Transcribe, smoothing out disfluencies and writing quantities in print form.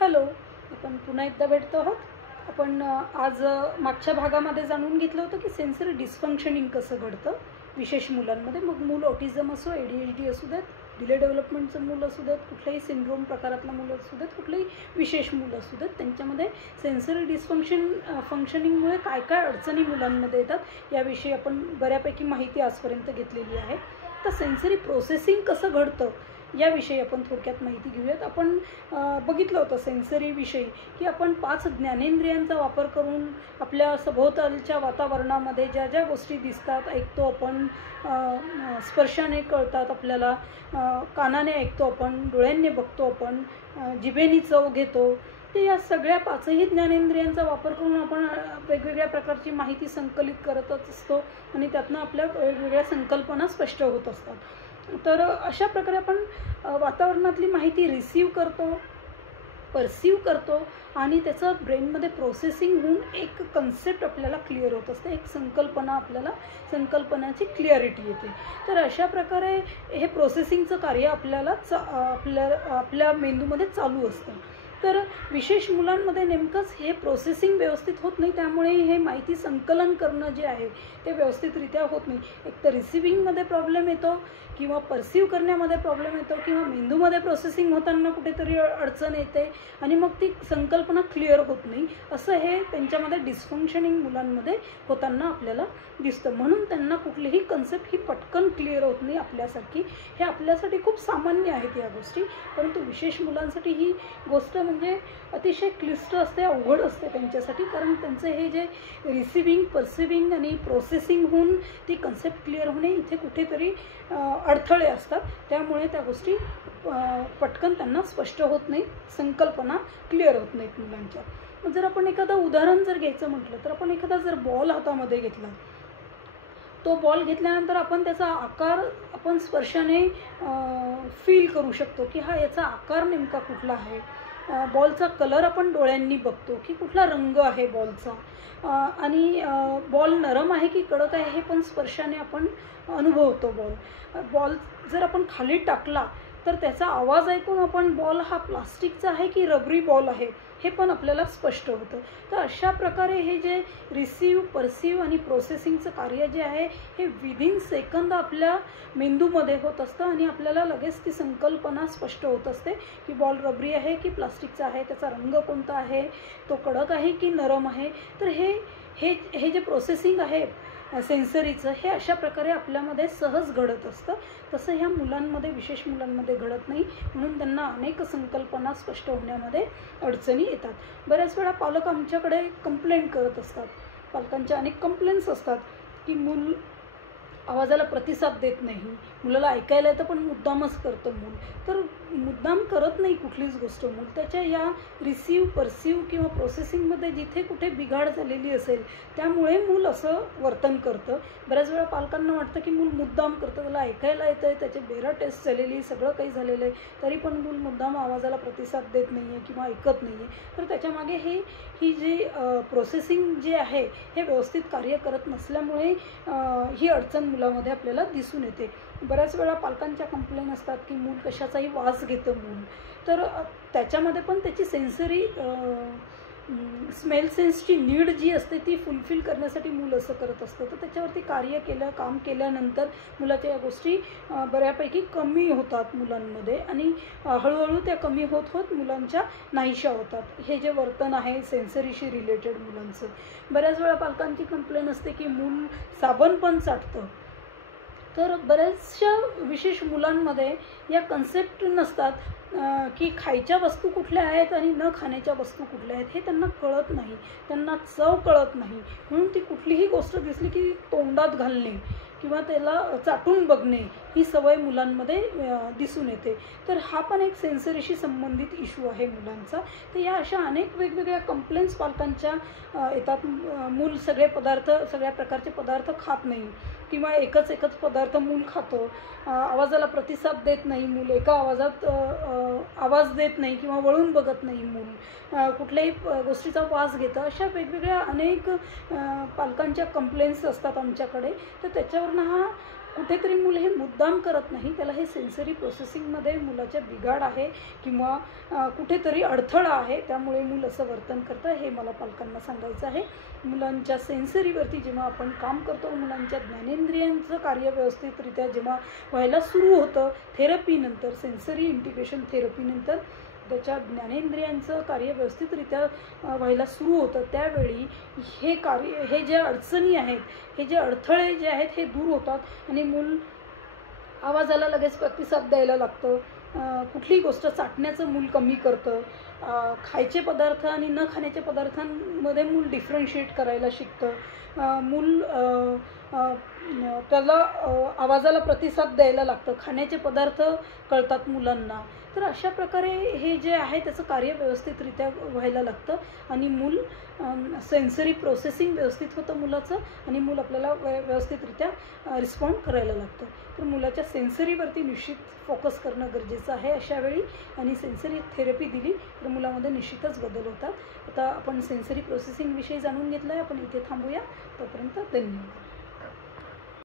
Hello, आपण पुन्हा एकदा भेटतो आहोत. आपण आज मागच्या भागामध्ये जाणून घेतलं होतं की सेन्सरी डिस्फंक्शनिंग कसं घडतं विशेष मुलांमध्ये. मग मूल ऑटिझम असो, ADHD असू देत, डिले डेव्हलपमेंटचं मूल असू देत, कुठल्याही सिंड्रोम प्रकारातलं मूल असू देत, कुठलंही विशेष मूल असू देत, त्यांच्यामध्ये सेन्सरी फंक्शनिंगमुळे काय काय अडचणी मुलांमध्ये येतात याविषयी आपण बऱ्यापैकी माहिती आजपर्यंत घेतलेली आहे. तर सेन्सरी प्रोसेसिंग कसं घडतं याविषयी आपण थोडक्यात माहिती घेऊयात. आपण बघितलं होतं सेन्सरीविषयी की आपण 5 ज्ञानेंद्रियांचा वापर करून आपल्या सभोवतालच्या वातावरणामध्ये ज्या ज्या गोष्टी दिसतात, ऐकतो आपण, स्पर्शाने कळतात आपल्याला, कानाने ऐकतो आपण, डोळ्यांनी बघतो आपण, जिभेनी चव घेतो, ते या सगळ्या 5ही ज्ञानेंद्रियांचा वापर करून आपण वेगवेगळ्या प्रकारची माहिती संकलित करतच असतो आणि त्यातनं आपल्या वेगवेगळ्या संकल्पना स्पष्ट होत असतात. तर अशा प्रकारे आपण वातावरणातली माहिती रिसीव करतो, परसीव्ह करतो आणि त्याचं ब्रेनमध्ये प्रोसेसिंग होऊन एक कन्सेप्ट आपल्याला क्लिअर होत असते, एक संकल्पना, आपल्याला संकल्पनाची क्लिअरिटी येते. तर अशा प्रकारे हे प्रोसेसिंगचं कार्य आपल्याला आपल्या मेंदूमध्ये चालू असतं. तर विशेष मुलांमध्ये नेमकंच हे प्रोसेसिंग व्यवस्थित होत नाही, त्यामुळे हे माहिती संकलन करणं जे आहे ते व्यवस्थितरित्या होत नाही. एक तर रिसिव्हिंगमध्ये प्रॉब्लेम येतो किंवा परसीव्ह करण्यामध्ये प्रॉब्लेम येतो किंवा मेंदूमध्ये प्रोसेसिंग होताना कुठेतरी अडचण येते आणि मग ती संकल्पना क्लिअर होत नाही. असं हे त्यांच्यामध्ये डिस्फंक्शनिंग मुलांमध्ये होताना आपल्याला दिसतं. म्हणून त्यांना कुठलीही कन्सेप्ट ही पटकन क्लिअर होत नाही आपल्यासारखी. हे आपल्यासाठी खूप सामान्य आहेत या गोष्टी, परंतु विशेष मुलांसाठी ही गोष्ट म्हणजे अतिशय क्लिष्ट असते, अवघड असते त्यांच्यासाठी. कारण त्यांचं हे जे रिसिव्हिंग, परसिव्हिंग आणि प्रोसेसिंग होऊन ती कन्सेप्ट क्लिअर होणे इथे कुठेतरी अडथळे असतात. त्यामुळे त्या गोष्टी पटकन त्यांना स्पष्ट होत नाही, संकल्पना क्लिअर होत नाहीत मुलांच्या. जर आपण एखादं उदाहरण जर घ्यायचं म्हटलं तर आपण एखादा जर बॉल हातामध्ये घेतला, तो बॉल घेतल्यानंतर आपण त्याचा आकार आपण स्पर्शाने फील करू शकतो की हा याचा आकार नेमका कुठला आहे. बॉलचा कलर आपण डोळ्यांनी बघतो की कुठला रंग आहे बॉलचा, आणि बॉल नरम आहे की कडक आहे हे पण स्पर्शाने आपण अनुभवतो. बॉल जर आपण खाली टाकला तर त्याचा आवाज ऐकून आपण बॉल हा प्लास्टिकचा आहे की रबरी बॉल आहे हे पण आपल्याला स्पष्ट होतं. तर अशा प्रकारे हे जे रिसीव्ह, परसीव्ह आणि प्रोसेसिंगचं कार्य जे आहे हे विदिन सेकंद आपल्या मेंदूमध्ये होत असतं आणि आपल्याला लगेच ती संकल्पना स्पष्ट होत असते की बॉल रबरी आहे की प्लास्टिकचा आहे, त्याचा रंग कोणता आहे, तो कडक आहे की नरम आहे. तर हे जे प्रोसेसिंग आहे सेन्सरीचं हे अशा प्रकारे आपल्यामध्ये सहज घडत असतं. तसं ह्या मुलांमध्ये, विशेष मुलांमध्ये घडत नाही, म्हणून त्यांना अनेक संकल्पना स्पष्ट होण्यामध्ये अडचणी येतात. बऱ्याच वेळा पालक आमच्याकडे कंप्लेंट करत असतात, पालकांच्या अनेक कंप्लेंट्स असतात की मूल आवाजाला प्रतिसाद देत नाही, मुलाला ऐकायला येतं पण मुद्दामच करतं मूल. तर मुद्दाम करत नाही कुठलीच गोष्ट मूल, त्याच्या या रिसीव्ह, परसीव्ह किंवा प्रोसेसिंगमध्ये जिथे कुठे बिघाड झालेली असेल त्यामुळे मूल असं वर्तन करतं. बऱ्याच वेळा पालकांना वाटतं की मूल मुद्दाम करतं, त्याला ऐकायला येतं आहे, त्याचे बेरा टेस्ट झालेली, सगळं काही झालेलं आहे, तरी पण मूल मुद्दाम आवाजाला प्रतिसाद देत नाही आहे किंवा ऐकत नाही आहे. तर त्याच्यामागे ही जी प्रोसेसिंग जे आहे हे व्यवस्थित कार्य करत नसल्यामुळे ही अडचण मुलामध्ये आपल्याला दिसून येते. बऱ्याच वेळा पालकांच्या कंप्लेंट असतात की मूल कशाचाही वास घेतं मूल. तर त्याच्यामध्ये पण त्याची सेन्सरी स्मेल सेन्सची नीड जी असते ती फुलफिल करण्यासाठी मूल असं करत असतं. तर त्याच्यावरती काम केल्यानंतर मुलाच्या या गोष्टी बऱ्यापैकी कमी होतात मुलांमध्ये आणि हळूहळू त्या कमी होत होत मुलांच्या नाहीशा होतात. हे जे वर्तन आहे सेन्सरीशी रिलेटेड मुलांचं. बऱ्याच वेळा पालकांची कंप्लेंट असते की मूल साबण पण चाटतं. तर बऱ्याचशा विशेष मुलांमध्ये या कन्सेप्ट नसतात की खायच्या वस्तू कुठल्या आहेत आणि न खाण्याच्या वस्तू कुठल्या आहेत हे त्यांना कळत नाही, त्यांना चव कळत नाही. म्हणून ती कुठलीही गोष्ट दिसली की तोंडात घालणे किंवा त्याला चाटून बघणे ही सवय मुलांमध्ये दिसून येते. तर हा पण एक सेन्सरीशी संबंधित इश्यू आहे मुलांचा. तर या अशा अनेक वेगवेगळ्या कंप्लेंट्स पालकांच्या येतात. मूल सगळ्या प्रकारचे पदार्थ खात नाही किंवा एकच पदार्थ मूल खातो, आवाजाला प्रतिसाद देत नाही मूल, एका आवाजात आवाज देत नाही किंवा वळून बघत नाही मूल, कुठल्याही गोष्टीचा वास घेतं. अशा वेगवेगळ्या अनेक पालकांच्या कंप्लेंट्स असतात आमच्याकडे. तर त्याच्यावरनं कुठेतरी मूल हे मुद्दाम करत नाही, त्याला हे सेन्सरी प्रोसेसिंगमध्ये मुलाच्या बिघाड आहे किंवा कुठेतरी अडथळा आहे, त्यामुळे मूल असं वर्तन करतं, हे मला पालकांना सांगायचं आहे. मुलांच्या सेन्सरीवरती जेव्हा आपण काम करतो, मुलांच्या ज्ञानेंद्रियांचं कार्य व्यवस्थितरित्या जेव्हा व्हायला सुरू होतं थेरपीनंतर, सेन्सरी इंटिग्रेशन थेरपीनंतर त्याच्या ज्ञानेंद्रियांचं कार्य व्यवस्थितरित्या व्हायला सुरू होतं, त्यावेळी हे ज्या अडचणी आहेत, हे जे अडथळे जे आहेत हे दूर होतात आणि मूल आवाजाला लगेच प्रतिसाद द्यायला लागतं. कुठलीही गोष्ट चाटण्याचं मूल कमी करतं. खायचे पदार्थ आणि न खाण्याच्या पदार्थांमध्ये मूल डिफरन्शिएट करायला शिकतं. मूल त्याला आवाजाला प्रतिसाद द्यायला लागतं. खाण्याचे पदार्थ कळतात मुलांना. तर अशा प्रकारे हे जे आहे त्याचं कार्य व्यवस्थितरित्या व्हायला लागतं आणि मूल सेन्सरी प्रोसेसिंग व्यवस्थित होतं मुलाचं आणि मूल आपल्याला व्यवस्थितरित्या रिस्पॉन्ड करायला लागतं. तर मुलाच्या सेन्सरीवरती निश्चित फोकस करणं गरजेचं आहे अशावेळी आणि सेन्सरी थेरपी दिली तर मुलामध्ये निश्चितच बदल होतात. आता आपण सेन्सरी प्रोसेसिंगविषयी जाणून घेतलं आहे. आपण इथे थांबूया. तोपर्यंत धन्यवाद.